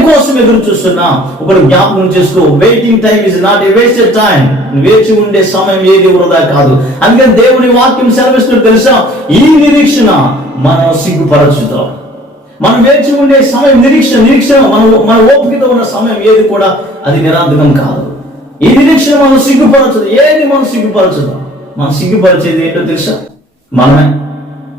కోసం ఎదురు చూస్తున్నా. ఒకటి జ్ఞాపకం చేసుకో waiting time is not a wasted time వేచి ఉండే సమయం ఏది వృధా కాదు. అందుకని దేవుని వాక్యం సెలవిస్తున్నట్టు తెలుసా? ఈ నిరీక్షణ మనం సిగ్గుపరచుతాం. మనం వేచి ఉండే సమయం నిరీక్షణ నిరీక్షణ మనం మన ఓపికతో ఉన్న సమయం ఏది కూడా అది నిరాధకం కాదు. ఈ నిరీక్షణ మనం సిగ్గుపరచదు. ఏది మనం సిగ్గుపరచదు? మనం సిగ్గుపరిచేది ఏంటో తెలుసా? మనమే.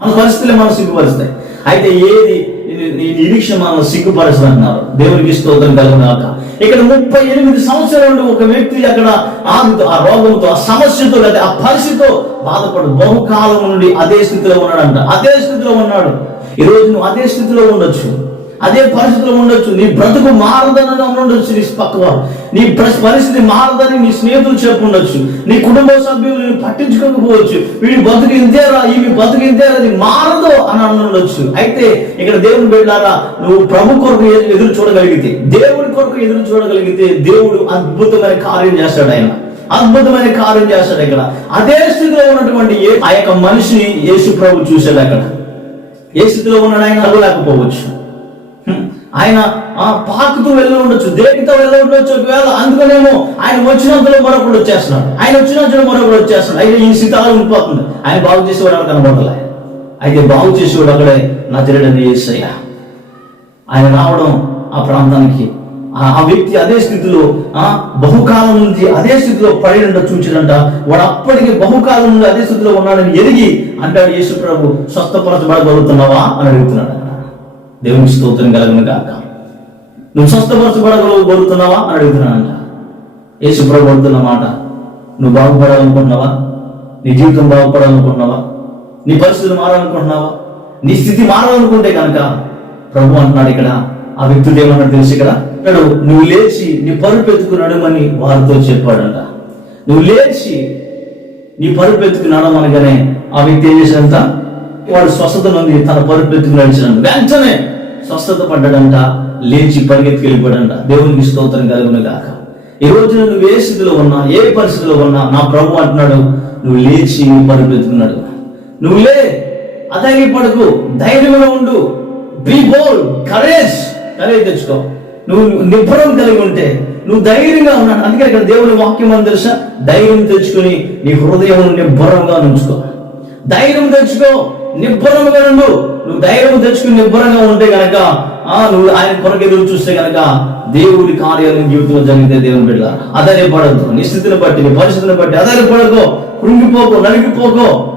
మన పరిస్థితులు మనం సిగ్గుపరుస్తాయి. అయితే ఏది ఈ- ఈ నిరీక్షణ మనం సిగ్గుపరచదు దేవునికి స్తోత్రం కలుగునాక. ఇక్కడ ముప్పై ఎనిమిది సంవత్సరాలు ఒక వ్యక్తి అక్కడ ఆమెతో ఆ రోగంతో ఆ సమస్యతో లేదా ఆ పరిస్థితితో బాధపడు. బహుకాలం నుండి అదే స్థితిలో ఉన్నాడంట. అదే స్థితిలో ఉన్నాడు. ఈ రోజు నువ్వు అదే స్థితిలో ఉండొచ్చు. అదే పరిస్థితిలో ఉండొచ్చు. నీ బ్రతుకు మారదని ఉండొచ్చు నీ పక్కవారు నీ పరిస్థితి మారదని నీ స్నేహితులు చెప్పుండొచ్చు. నీ కుటుంబ సభ్యులు పట్టించుకోకపోవచ్చు. వీడి బతుకు ఇంతేరా ఈమె బతుకు ఇంతేరా అది మారదు అని ఉండొచ్చు అయితే ఇక్కడ దేవుని బిడ్డారా నువ్వు ప్రభు కొరకు ఎదురు చూడగలిగితే దేవుని కొరకు ఎదురు చూడగలిగితే దేవుడు అద్భుతమైన కార్యం చేస్తాడు ఆయన. అద్భుతమైన కార్యం చేస్తాడు ఇక్కడ. అదే స్థితిలో ఉన్నటువంటి ఆ యొక్క మనిషిని యేసు ప్రభు చూశాడు అక్కడ. ఏ స్థితిలో ఉన్నాడు ఆయన? అవ్వలేకపోవచ్చు ఆయన ఆ, పాకుతూ వెళ్ళి ఉండొచ్చు దేనితో వెళ్ళి ఉండొచ్చు? ఒకవేళ అందుకనేమో ఆయన వచ్చినంతలో మరొకడు వచ్చేస్తున్నాడు. ఆయన వచ్చినంతలో మరొకడు వచ్చేస్తున్నాడు. అయితే ఈ స్థితి ఉండిపోతుంది. ఆయన బాగు చేసేవాడు అక్కడ కనబడలే? అయితే బాగు చేసేవాడు అక్కడే నా తిరగని ఏసయ్య. ఆయన రావడం ఆ ప్రాంతానికి ఆ ఆ వ్యక్తి అదే స్థితిలో ఆ బహుకాలం నుంచి అదే స్థితిలో పడినంట చూచినంట వాడు అప్పటికి బహుకాలం నుండి అదే స్థితిలో ఉన్నాడని ఎదిగి అంటాడు యేసు ప్రభు స్వస్థపరచబడగలుగుతున్నావా? అని అడుగుతున్నాడు. దేవుని స్తోత్రం కలగను కాక నువ్వు స్వస్థపరచబడగలుగుతున్నావా అని అడుగుతున్నానంట. యేసు ప్రభు మాట నువ్వు బాగుపడాలనుకుంటున్నావా? నీ జీవితం బాగుపడాలనుకుంటున్నావా? నీ పరిస్థితులు మారాలనుకుంటున్నావా? నీ స్థితి మారాలనుకుంటే కనుక ప్రభు అంటున్నాడు ఇక్కడ ఆ వ్యక్తులు ఏమన్నాడు తెలిసి ఇక్కడ? నువ్వు లేచి నీ పరుపు ఎత్తుకు నడమని వారితో చెప్పాడంట. నువ్వు లేచి నీ పరుపు ఎత్తుకు నడమనగానే ఆ వ్యక్తి ఏం చేశాడంట వాడు స్వస్థత నుండి తన పరుపు ఎత్తుకు నడిచినాడు వెంటనే స్వస్థత పడ్డాడంట లేచి పరిగెత్తుకు వెళ్ళిపోయాడంట దేవునికి స్తోత్రం కలుగును గాక. ఈ రోజు నువ్వు ఏ స్థితిలో ఉన్నా ఏ పరిస్థితిలో ఉన్నా నా ప్రభు అంటున్నాడు నువ్వు లేచి నీ పరుపు నువ్వు లే అధైర్య పడుకు ధైర్యంగా ఉండు. బీ బోల్ కరేజ్ కరేజ్ తెచ్చుకో. నువ్వు నిబ్బరం కలిగి ఉంటే నువ్వు ధైర్యంగా ఉన్నాను అందుకే ఇక్కడ దేవుని వాక్యం అని తెలుసా? ధైర్యం తెచ్చుకొని నీ హృదయం నిబ్బరంగా ఉంచుకో. ధైర్యం తెచ్చుకో నిబ్బరంగా ఉండు. నువ్వు ధైర్యం తెచ్చుకుని నిబ్బరంగా ఉంటే గనక ఆ నువ్వు ఆయన కొరకు ఎదురు చూస్తే గనక దేవుడి కార్యాలను జీవితంలో జరిగితే దేవుని బిడ్డ అధైర్యపడద్దు నీ స్థితిని బట్టి నీ పరిస్థితిని బట్టి అధైర్యపడకో కృంగిపోకో నలిగిపోకో.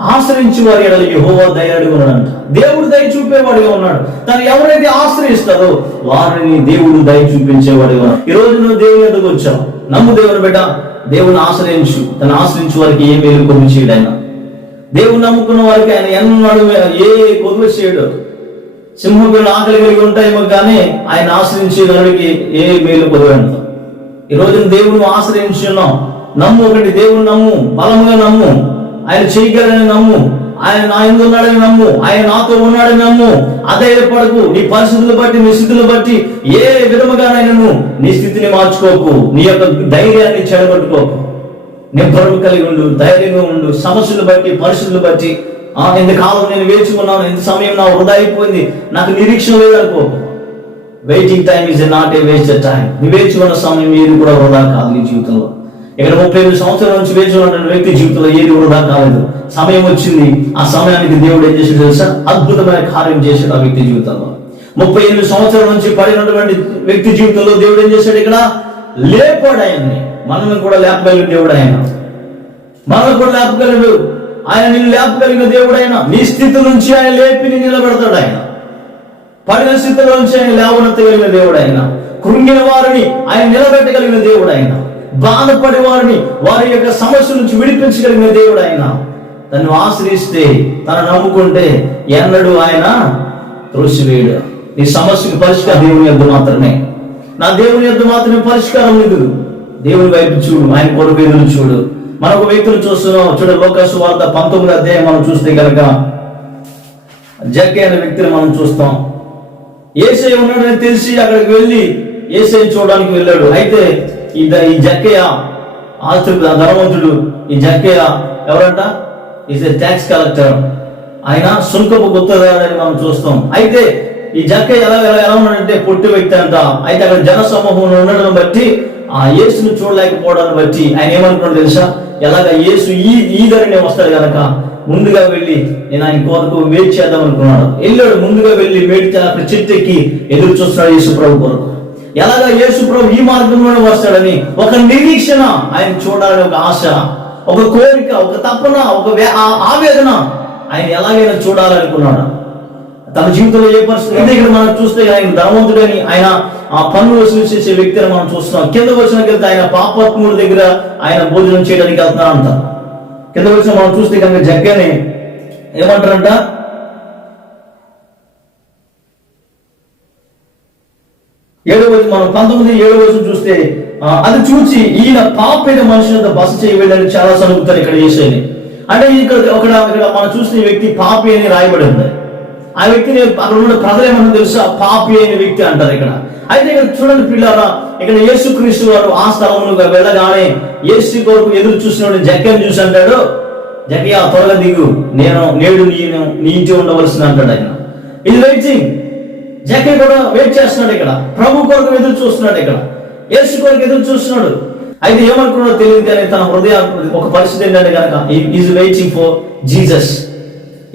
ఆశ్రయించి వారి ఎడల యెహోవా దయాళుగా ఉన్నాడంట. దేవుడు దయ చూపేవాడిగా ఉన్నాడు. తను ఎవరైతే ఆశ్రయిస్తారో వారిని దేవుడు దయ చూపించేవాడిగా ఉన్నాడు. ఈ రోజు నువ్వు దేవుని ఎందుకు వచ్చావు. నమ్ము దేవుని బిడ్డ దేవుని ఆశ్రయించు. తను ఆశ్రయించు వారికి ఏ మేలు కొన్ని చేయడైనా. ఆయన దేవుని నమ్ముకున్న వారికి ఆయన ఎన్నడు ఏ కొద్దు చేయడు. సింహం పిల్లలు ఆకలి కలిగి ఉంటాయేమో కానీ ఆయన ఆశ్రయించే వారికి ఏ మేలు కొదవంటాం ఈ రోజు దేవుని ఆశ్రయించున్నాం. నమ్ము ఒకటి దేవుని నమ్ము బలముగా నమ్ము. ఆయన చేయగలని నమ్ము. ఆయన నా ఎందు ఉన్నాడని నమ్ము. ఆయన నాతో ఉన్నాడని నమ్ము. అధైర్యపడకు. నీ పరిస్థితులు బట్టి నీ స్థితులు బట్టి ఏ విధముగానైనా నీ స్థితిని మార్చుకోకు. నీ యొక్క ధైర్యాన్ని చెడగొట్టుకోకు. నిబ్బరం కలిగి ఉండు ధైర్యంగా ఉండు సమస్యలు బట్టి పరిస్థితులు బట్టి. ఆ ఇంతకాలం నేను వేచి ఉన్నాను ఇంత సమయం నా వృధా అయిపోయింది. నాకు నిరీక్షణ లేదనుకో waiting time is not a waste time నువ్వు వేచి ఉన్న సమయం ఏది కూడా వృధా కాదు నీ జీవితంలో. ఇక్కడ ముప్పై ఐదు సంవత్సరాల నుంచి వేచి ఉన్న వ్యక్తి జీవితంలో ఏది వృధా కాలేదు. సమయం వచ్చింది ఆ సమయానికి దేవుడు ఏం చేసాడు తెలుసా? అద్భుతమైన కార్యం చేశాడు ఆ వ్యక్తి జీవితంలో. ముప్పై ఎనిమిది సంవత్సరాల నుంచి పడినటువంటి వ్యక్తి జీవితంలో దేవుడు ఏం చేశాడు ఇక్కడ? లేపాడు ఆయన్ని. మనల్ని కూడా లేపగలిగిన దేవుడు ఆయన మనల్ని కూడా లేపగలడు ఆయన నిన్ను లేపగలిగిన దేవుడు ఆయన నీ స్థితి నుంచి ఆయన లేపి నిలబెడతాడు ఆయన. పడిన స్థితిలో నుంచి ఆయన లేవనెత్తగలిగిన దేవుడు ఆయన కృంగిన వారిని ఆయన నిలబెట్టగలిగిన దేవుడు ఆయన బాధపడే వారిని వారి యొక్క సమస్య నుంచి విడిపించగలిగిన దేవుడు ఆయన తను ఆశ్రయిస్తే తను నమ్ముకుంటే ఎన్నడూ ఆయన త్రోసివేయడు. నీ సమస్యకు పరిష్కారం దేవుని యొద్ద మాత్రమే. నా దేవుని యొద్ద మాత్రమే పరిష్కారం లేదు. దేవుని వైపు చూడు ఆయన కొరకు ఎదురు చూడు. మనకు వ్యక్తులు చూస్తున్నాం చూడ లోకసు వార్త పంతొమ్మిది అధ్యాయం మనం చూస్తే కనుక జక్కే అనే వ్యక్తిని మనం చూస్తాం. ఏసై ఉన్నాడని తెలిసి అక్కడికి వెళ్ళి ఏసైని చూడడానికి వెళ్ళాడు. అయితే ఈ ఈ జక్కయ్య ఆస్తి ధనవంతుడు ఈ జక్కయ్య ఎవరంట? Is a tax collector. ఆయన సుంకపు గుత్తదాడని మనం చూస్తాం. అయితే ఈ జక్కయ్య ఎలా ఎలా ఎలా ఉన్నాడంటే పొట్టి వ్యక్తి అంట. అయితే అక్కడ జన సమూహంలో ఉండడం బట్టి ఆ యేసును చూడలేకపోవడాన్ని బట్టి ఆయన ఏమనుకున్నాడు తెలుసా? ఎలాగ యేసు ఈ ఈ నేను వస్తాడు కనుక ముందుగా వెళ్ళి నేను ఆయన కొరకు వెయిట్ చేద్దాం అనుకున్నాడు. వెళ్ళాడు ముందుగా వెళ్ళి వెయిట్ అక్కడ చెట్టెక్కి ఎదురు చూస్తున్నాడు యేసు ప్రభు కొరకు. ఎలాగ యేసు ప్రభు ఈ మార్గంలోనే వస్తాడని ఒక నిరీక్షణ ఆయన చూడాలని ఒక ఆశ ఒక కోరిక ఒక తపన ఒక వే- ఆ- ఆవేదన ఆయన ఎలాగైనా చూడాలనుకున్నాడు. తన జీవితంలో ఏ పరిస్థితి అయితే ఇక్కడ మనం చూస్తే ఆయన ధనవంతుడని ఆయన ఆ పన్ను వసూలు చేసే వ్యక్తిని మనం చూస్తున్నాం. కింద వచ్చిన కింద ఆయన పాపాత్ముడి దగ్గర ఆయన భోజనం చేయడానికి వెళ్తున్నారంట అంట. కింద వచ్చిన మనం చూస్తే కనుక జగ్గని ఏమంటారంట? ఏడు రోజు మనం పంతొమ్మిది ఏడు రోజు చూస్తే అది చూసి ఈయన పాపైన మనుషులతో బస చేయబడని చాలా సనుగుతారు ఇక్కడ చేసేది అంటే ఇక్కడ ఒక ఇక్కడ మనం చూసిన వ్యక్తి పాపి అని రాయబడి ఉంది. ఆ వ్యక్తిని అక్కడ ఉన్న ప్రజలు ఏమన్నా తెలుసా? పాపి అనే వ్యక్తి అంటారు ఇక్కడ. అయితే ఇక్కడ చూడండి పిల్లారా ఇక్కడ యేసుక్రీస్తు వారు ఆ స్థలంలో వెళ్ళగానే యేసు కొరకు ఎదురు చూసినప్పుడు జక్కని చూసి అంటాడు జకియా త్వరగా దిగు. నేను నేడు నేను నీ ఇంటి ఉండవలసిన అంటాడు ఆయన. ఇది వెయిటింగ్ జకే కూడా వెయిట్ చేస్తున్నాడు ఇక్కడ. ప్రభు కొరకు ఎదురు చూస్తున్నాడు ఇక్కడ. యేసు కొరకు ఎదురు చూస్తున్నాడు. అయితే ఏమనుకున్నాడో తెలియదు కానీ తన హృదయ ఒక పరిస్థితి ఏంటంటే కనుక is waiting for Jesus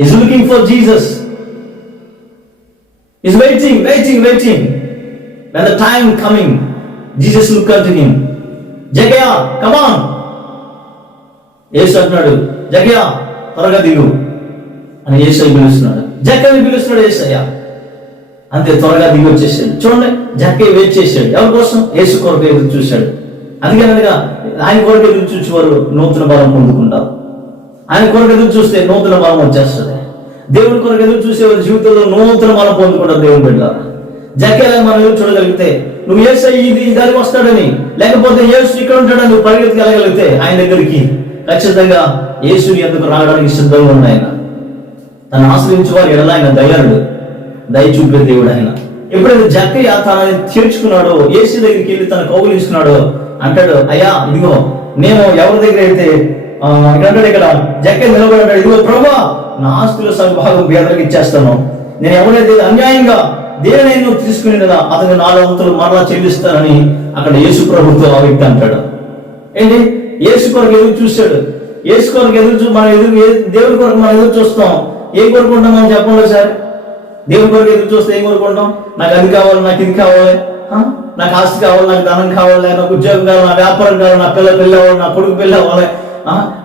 is looking for Jesus is waiting, waiting, waiting. when the time coming. Jesus look unto him. జగయా కమాన్ యేసు అంటున్నాడు. జగయా త్వరగా దిగు. అని యేసు పిలుస్తున్నాడు. జక్కని పిలుస్తున్నాడు యేసయ్య అంతే త్వరగా దిగి వచ్చేసాడు. చూడండి జక్కే వెయిట్ చేశాడు. ఎవరి కోసం? యేసు కొరకు ఎదురు చూశాడు. అందుకనగా ఆయన కొరకు ఎదురు చూసేవారు నూతన బలం పొందుకుంటారు. ఆయన కొరకు ఎదురు చూస్తే నూతన బలం వచ్చేస్తుంది. దేవుని కొరకు ఎదురు చూసేవారి జీవితంలో నూతన మనం పొందుకుంటారు దేవుని బిడ్డ. జక్కేలా మనం ఎదురు చూడగలిగితే నువ్వు ఏసై ఇది ఈ వస్తాడని లేకపోతే ఏసు ఇక్కడ ఉంటాడని నువ్వు పరిగెత్తికెళ్ళగలిగితే ఆయన దగ్గరికి ఖచ్చితంగా యేసుని ఎందుకు రావడానికి సిద్ధంగా ఉన్నాయన ఆయన. తను ఆశ్రయించే వారు ఎలా ఆయన దయాడు దయ చూపే దేవుడు ఆయన. ఎప్పుడైతే జక్కయ్య తనని తీర్చుకున్నాడో ఏసీ దగ్గరికి వెళ్ళి తను కౌగులించుకున్నాడో అంటాడు అయ్యా ఇదిగో నేను ఎవరి దగ్గర అయితే అంటాడు ఇక్కడ జక్కే నిలబడి అంటాడు ఇదిగో ప్రభా నా ఆస్తుల సగభాగం పేదలకు ఇచ్చేస్తాను. నేను ఎవరైతే అన్యాయంగా దేవుని నువ్వు తీసుకుని కదా అతను నాలుగు వంతులు మరలా చెల్లిస్తానని అక్కడ యేసు ప్రభుత్వం ఆ వ్యక్తి అంటాడు. ఏంటి? యేసు కొరకు ఎదురు చూశాడు. యేసు కొరకు ఎదురు చూ మనం ఎదురు దేవుడి కొరకు మనం ఎదురు చూస్తాం. ఏం కోరుకుంటాం మనం చెప్పండి సార్ దేవుడి కొరకు ఎదురు చూస్తే ఏం కోరుకుంటాం నాకు అది కావాలి నాకు ఇది కావాలి. నాకు ఆస్తి కావాలి నాకు ధనం కావాలి నాకు ఉద్యోగం కావాలి నా వ్యాపారం కావాలి నా పిల్ల పెళ్ళి అవ్వాలి నా కొడుకు పెళ్ళి అవ్వాలి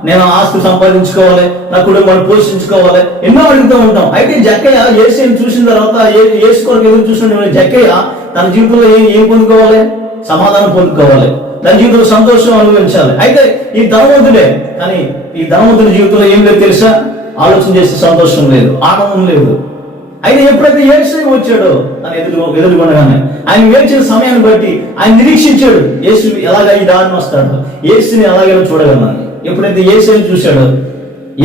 నేను ఆస్తి సంపాదించుకోవాలి నా కుటుంబాన్ని పోషించుకోవాలి. ఎన్నో అడుగుతూ ఉంటాం. అయితే జక్కయ్య ఏసీని చూసిన తర్వాత ఏ- కొరకు ఎదురు చూసిన జక్కయ్య తన జీవితంలో ఏం ఏం పొందుకోవాలి? సమాధానం పొందుకోవాలి. తన జీవితంలో సంతోషం అనుభవించాలి. అయితే ఈ ధనవంతుడే కానీ ఈ ధనవంతుడి జీవితంలో ఏం లేదు తెలుసా? ఆలోచన చేసే సంతోషం లేదు ఆనందం లేదు. అయితే ఎప్పుడైతే ఏసు వచ్చాడో తను ఎదురు ఎదుర్కొనగానే ఆయన వేచిన సమయాన్ని బట్టి ఆయన నిరీక్షించాడు యేసు ఎలాగ ఈ దారిని వస్తాడు యేసుని ఎలాగైనా చూడగలను. ఎప్పుడైతే ఏసైని చూశాడో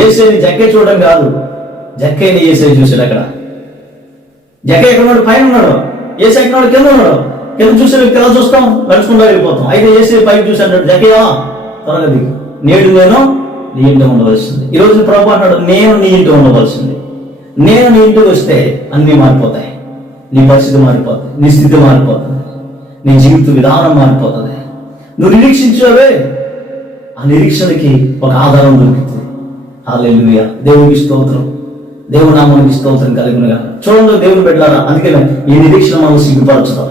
ఏసైని జక్కే చూడడం కాదు జక్కేని ఏసై చూశాడు అక్కడ. జక్క ఎక్కడ పైన ఉన్నాడు. ఏసై ఎక్కడ కింద ఉన్నాడు. కింద చూసే వ్యక్తి ఎలా చూస్తాం? నడుచుకుంటూ వెళ్ళిపోతాం. అయితే ఏసై పైకి చూశాడు అంటాడు త్వరగా దిగు. నేడు నేను నీ ఇంట్లో ఉండవలసింది ఈ ప్రభు అన్నాడు నేను నీ ఇంట్లో ఉండవలసింది నేను నీ ఇంటికి వస్తే అన్నీ మారిపోతాయి. నీ పరిస్థితి మారిపోతుంది నీ స్థితి మారిపోతుంది. నీ జీవిత విధానం మారిపోతుంది. నువ్వు నిరీక్షించావే ఆ నిరీక్షణకి ఒక ఆధారం దొరుకుతుంది హాలెలూయా దేవునికి స్తోత్రం. దేవుని నామానికి స్తోత్రం కలిగినగా. చూడండి దేవుని పెట్టారా అందుకనే ఈ నిరీక్షణ మనం సిగ్గుపరచుతాం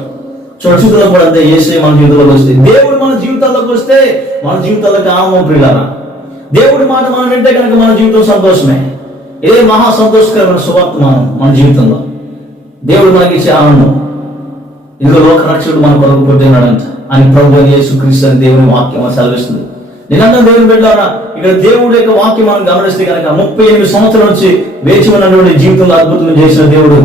చూడచుకులో కూడా అంతే ఏసే మన జీవితంలోకి వస్తే దేవుడు మన జీవితాల్లోకి వస్తే మన జీవితాలకు ఆనందం పిల్లారా దేవుడి మాట మనం వింటే కనుక మన జీవితం సంతోషమే. ఇదే మహా సంతోషకరమైన సువార్తమానం మన జీవితంలో. దేవుడు మనకి ఇచ్చే ఆనందం. ఇందులో లోకరక్షకుడు మన కొరకు పుట్టినాడంట అని ప్రభు అని యేసుక్రీస్తు అని దేవుని వాక్యం సెలవిస్తుంది. నిన్న దేవుని బిడ్డారా ఇక్కడ దేవుడు యొక్క వాక్యం మనం గమనిస్తే కనుక ముప్పై ఎనిమిది సంవత్సరాల నుంచి వేచి ఉన్నటువంటి జీవితంలో అద్భుతం చేసిన దేవుడు.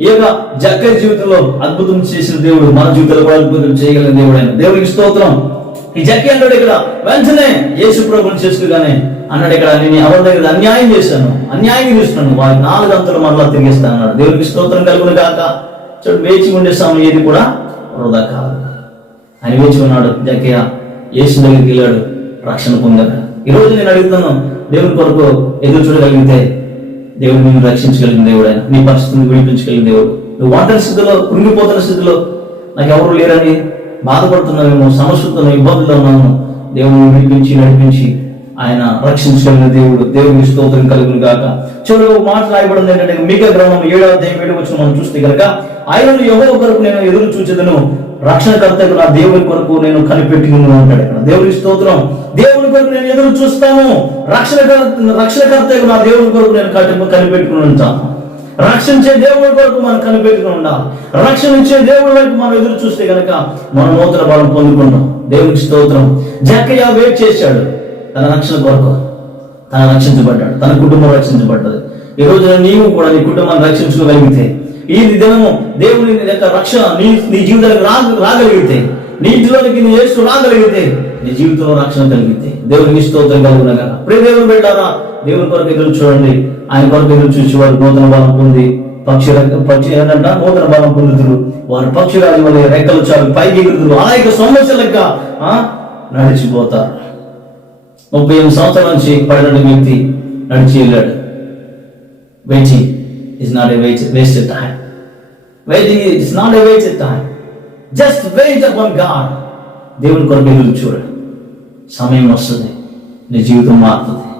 ఈ యొక్క జక్క జీవితంలో అద్భుతం చేసిన దేవుడు మన జీవితంలో కూడా అద్భుతం చేయగలిగిన దేవుడు ఆయన. దేవుడికి స్తోత్రం. ఈ జక్కి అన్నాడు ఇక్కడ వెంటనే యేసు ప్రభుని చేసుకుగానే అన్నాడు ఇక్కడ. నేను ఎవరి దగ్గర అన్యాయం చేశాను అన్యాయం చేస్తున్నాను. వారి నాలుగు అంతలు మరలా తిరిగిస్తాను అన్నాడు. దేవుడికి స్తోత్రం కలుగును కాక చూడు వేచి ఉండే సమయం ఏది కూడా వృధా కాదు. ఆయన వేచి ఉన్నాడు జక్కయ్య. యేసు దగ్గరికి వెళ్ళాడు. రక్షణ పొందాడు ఈ రోజు నేను అడుగుతున్నాను దేవుని కొరకు ఎదురు చూడగలిగితే దేవుడు నిన్ను రక్షించగలిగిన దేవుడు ఆయన నీ పరిస్థితిని విడిపించగలిగిన దేవుడు. నువ్వు ఒంటరి స్థితిలో కృంగిపోతున్న స్థితిలో నాకు ఎవరు లేరని బాధపడుతున్నావేమో సమస్యతో ఇబ్బందుల్లో ఉన్నాను దేవుడిని విడిపించి నడిపించి ఆయన రక్షించగలిగిన దేవుడు. దేవుని స్తోత్రం కలుగును గాక. చూడు ఒక మాట రాయబడింది ఏంటంటే మిగ గ్రంథం ఏడో అధ్యాయం ఏడు వచ్చిన మనం చూస్తే కనుక ఆయనను ఎవరో కొరకు నేను ఎదురు చూచేదను రక్షణకర్తకు నా దేవుని కొరకు నేను కనిపెట్టి అంటాడు ఇక్కడ. దేవుని స్తోత్రం. దేవుని కొరకు నేను ఎదురు చూస్తాను. రక్షణ రక్షణకర్తకు నా దేవుని కొరకు నేను కనిపెట్టుకుని ఉంటాను. రక్షించే దేవుడి కొరకు మనం కనిపెట్టుకుని ఉండాలి. రక్షణ ఇచ్చే దేవుడి వైపు మనం ఎదురు చూస్తే కనుక మనం నూతన బలం పొందుకున్నాం దేవునికి స్తోత్రం. జక్కయ్య వెయిట్ చేశాడు తన రక్షణ కొరకు. తన రక్షించబడ్డాడు. తన కుటుంబం రక్షించబడ్డది. ఈ రోజున నీవు కూడా నీ కుటుంబాన్ని రక్షించుకోగలిగితే ఈ దినము దేవుని యొక్క రక్షణ నీ నీ జీవితానికి రా రాగలిగితే నీ ఇంటిలోనికి నీ యేసు రాగలిగితే నీ జీవితంలో రక్షణ కలిగితే దేవుని స్తోత్రం కలుగునగా ప్రే దేవుని పెట్టారా దేవుని కొరకు ఎదురు చూడండి. ఆయన కొరకు ఎదురు చూసి వారు నూతన బలం పొంది పక్షి పక్షి ఏంటంట నూతన బలం పొందుతురు. వారు పక్షురాజు వల్ల రెక్కలు చాలు పైకి ఎగురుతురు. అనేక యొక్క లెక్క ఆ, నడిచిపోతారు. ముప్పై ఎనిమిది సంవత్సరాల నుంచి పడిన వ్యక్తి నడిచి వెళ్ళాడు. Waiting is not a wait wasted time is not not a wasted time just wait upon God దేవుని కొరకు ఎదురు చూడండి. సమయం వస్తుంది. నీ జీవితం మారుతుంది.